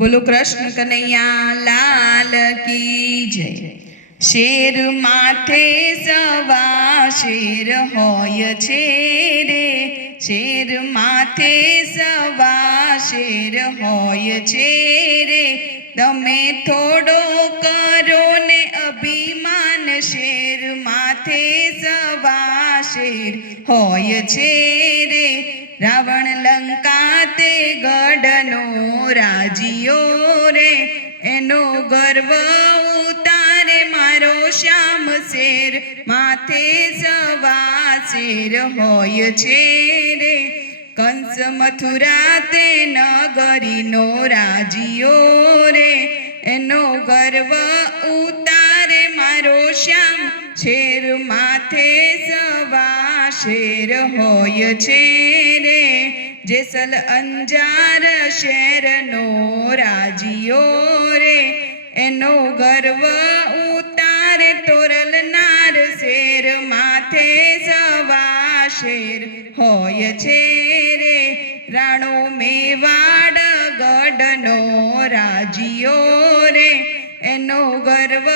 बोलो कृष्ण कन्हैया लाल की जय। शेर माथे सवा शेर होय छे रे, शेर माथे सवा शेर होय छे रे। तमे थोड़ो करो ने अभिमान, शेर माथे सवा शेर होय छे रे। रावण लंका ते गढ़नो राजियो रे, एनो गर्व उतारे मारो श्याम शेर माथे सवा शेर होय छे रे। कंस मथुरा ते नगरीनो राजियो रे, एनो गर्व उतारे मारो श्याम शेर माथे सवा शेर होय छे रे। जेसल अंजार शेरनो राजियो रे, एनो गर्व उतारे तोरल नार शेर माथे सवा शेर होय छे रे। राणो मेवाड़ गढ़नो राजियो रे, एनो गर्व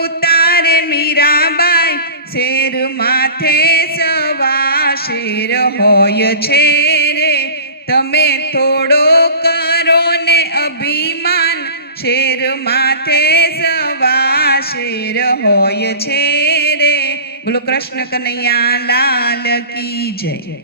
उतारे मीराबाई शेर माथे सवा शेर होय छे रे। तमे थोड़ो करो ने अभिमान, शेर माथे सवा शेर होय छे रे। बोलो कृष्ण कन्हैया लाल की जय।